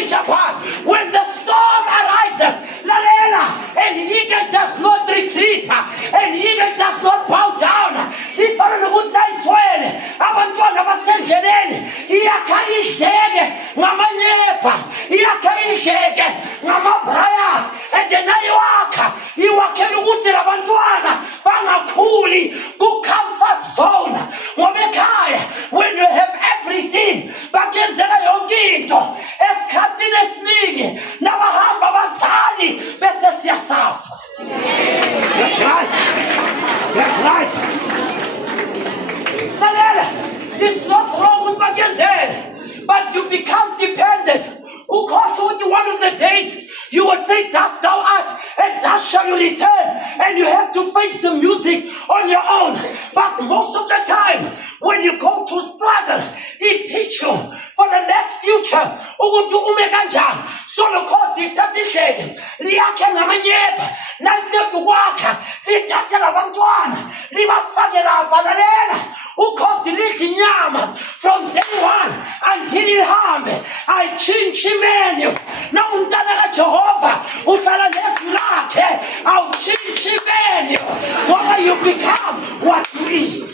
major part. When the storm arises, lalela, an eagle does not retreat, an eagle does not bow down. Ifana nokuthi nayisithwele abantwana basendleleni iyakha idleke ngamanyefa, iyakha idleke ngamabrayas, and iwakhela ukuthi labantwana bangakhuli ku-comfort zone. Ngoba ekhaya, when you have everything, bakenzela yonke into. Esikhathini esiningi nabahamba abazali bese siyasafa. That's right. That's right. It's not wrong with bakenzela, but you become dependent. One of the days you would say, "Dust thou art, and dust shall you return," and you have to face the music on your own. But most of the time, when you go to struggle, it teaches you for the next future. Ukuthi ume kanjani. So lokhosi ithatha idleke liyakhe ngamanyeva, naliqeda ukwakha lithathe labantwana libafake lapha. Lalela, ukhosi lidla inyama from day one until ihambe. Ayitshintshe imenu. Na umntana kaJehova uhlala nezwi lakhe, awutshintshi imenu, ngoba you become what you eat.